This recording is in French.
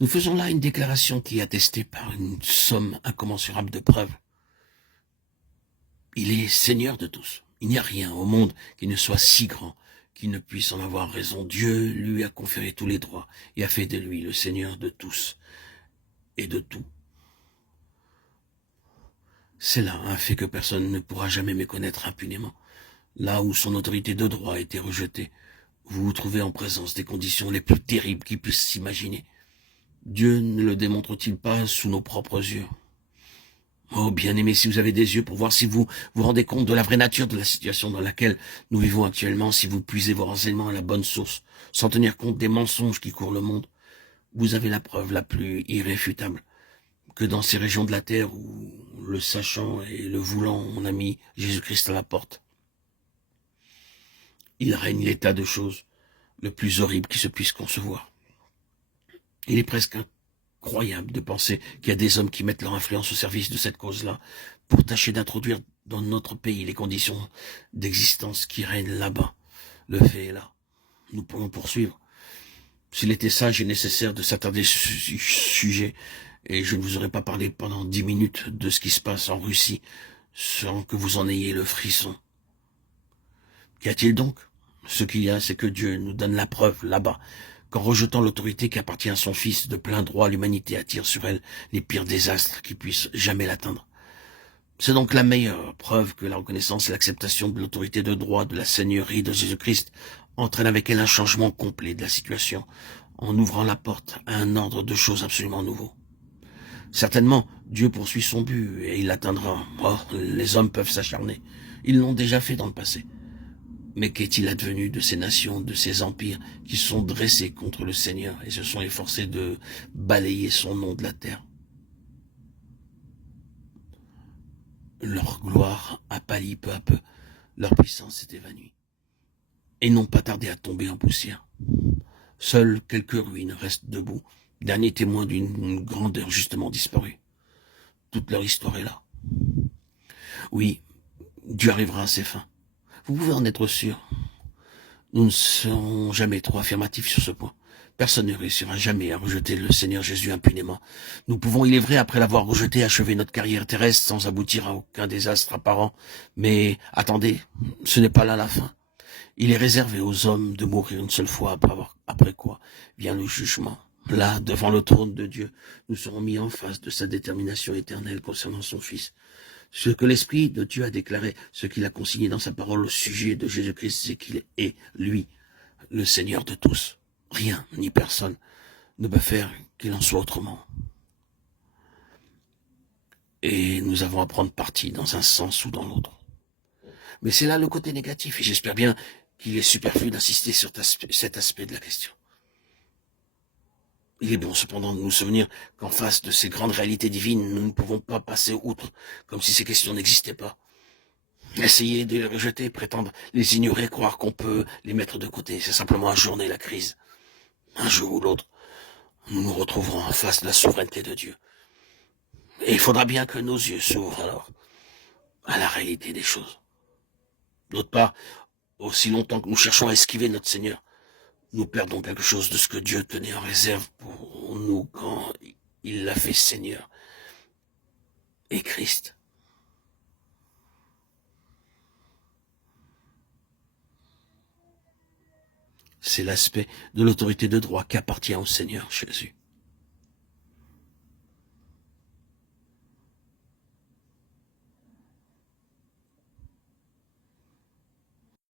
Nous faisons là une déclaration qui est attestée par une somme incommensurable de preuves. Il est Seigneur de tous. Il n'y a rien au monde qui ne soit si grand, qui ne puisse en avoir raison. Dieu lui a conféré tous les droits et a fait de lui le Seigneur de tous et de tout. C'est là un fait que personne ne pourra jamais méconnaître impunément. Là où son autorité de droit a été rejetée, vous vous trouvez en présence des conditions les plus terribles qui puissent s'imaginer. Dieu ne le démontre-t-il pas sous nos propres yeux? Oh, bien-aimé, si vous avez des yeux pour voir, si vous vous rendez compte de la vraie nature de la situation dans laquelle nous vivons actuellement, si vous puisez vos renseignements à la bonne source, sans tenir compte des mensonges qui courent le monde, vous avez la preuve la plus irréfutable que dans ces régions de la terre où le sachant et le voulant, on a mis Jésus-Christ à la porte. Il règne l'état de choses le plus horrible qui se puisse concevoir. Il est presque incroyable de penser qu'il y a des hommes qui mettent leur influence au service de cette cause-là pour tâcher d'introduire dans notre pays les conditions d'existence qui règnent là-bas. Le fait est là. Nous pourrions poursuivre. S'il était sage et nécessaire de s'attarder sur ce sujet, et je ne vous aurais pas parlé pendant 10 minutes de ce qui se passe en Russie, sans que vous en ayez le frisson. Qu'y a-t-il donc? Ce qu'il y a, c'est que Dieu nous donne la preuve, là-bas, qu'en rejetant l'autorité qui appartient à son Fils de plein droit, l'humanité attire sur elle les pires désastres qui puissent jamais l'atteindre. C'est donc la meilleure preuve que la reconnaissance et l'acceptation de l'autorité de droit de la Seigneurie de Jésus-Christ entraînent avec elle un changement complet de la situation, en ouvrant la porte à un ordre de choses absolument nouveau. Certainement, Dieu poursuit son but et il l'atteindra. Oh, les hommes peuvent s'acharner. Ils l'ont déjà fait dans le passé. Mais qu'est-il advenu de ces nations, de ces empires qui se sont dressés contre le Seigneur et se sont efforcés de balayer son nom de la terre? Leur gloire a pâli peu à peu, leur puissance s'est évanouie, et n'ont pas tardé à tomber en poussière. Seules quelques ruines restent debout, derniers témoins d'une grandeur justement disparue. Toute leur histoire est là. Oui, Dieu arrivera à ses fins. Vous pouvez en être sûr. Nous ne serons jamais trop affirmatifs sur ce point. Personne ne réussira jamais à rejeter le Seigneur Jésus impunément. Nous pouvons, il est vrai, après l'avoir rejeté, achever notre carrière terrestre sans aboutir à aucun désastre apparent. Mais attendez, ce n'est pas là la fin. Il est réservé aux hommes de mourir une seule fois, après quoi vient le jugement. Là, devant le trône de Dieu, nous serons mis en face de sa détermination éternelle concernant son Fils. Ce que l'Esprit de Dieu a déclaré, ce qu'il a consigné dans sa parole au sujet de Jésus-Christ, c'est qu'il est, lui, le Seigneur de tous. Rien, ni personne, ne peut faire qu'il en soit autrement. Et nous avons à prendre parti dans un sens ou dans l'autre. Mais c'est là le côté négatif, et j'espère bien qu'il est superflu d'insister sur cet aspect de la question. Il est bon cependant de nous souvenir qu'en face de ces grandes réalités divines, nous ne pouvons pas passer outre, comme si ces questions n'existaient pas. Essayer de les rejeter, prétendre les ignorer, croire qu'on peut les mettre de côté, c'est simplement ajourner la crise. Un jour ou l'autre, nous nous retrouverons en face de la souveraineté de Dieu. Et il faudra bien que nos yeux s'ouvrent alors à la réalité des choses. D'autre part, aussi longtemps que nous cherchons à esquiver notre Seigneur, nous perdons quelque chose de ce que Dieu tenait en réserve pour nous quand il l'a fait Seigneur et Christ. C'est l'aspect de l'autorité de droit qui appartient au Seigneur Jésus.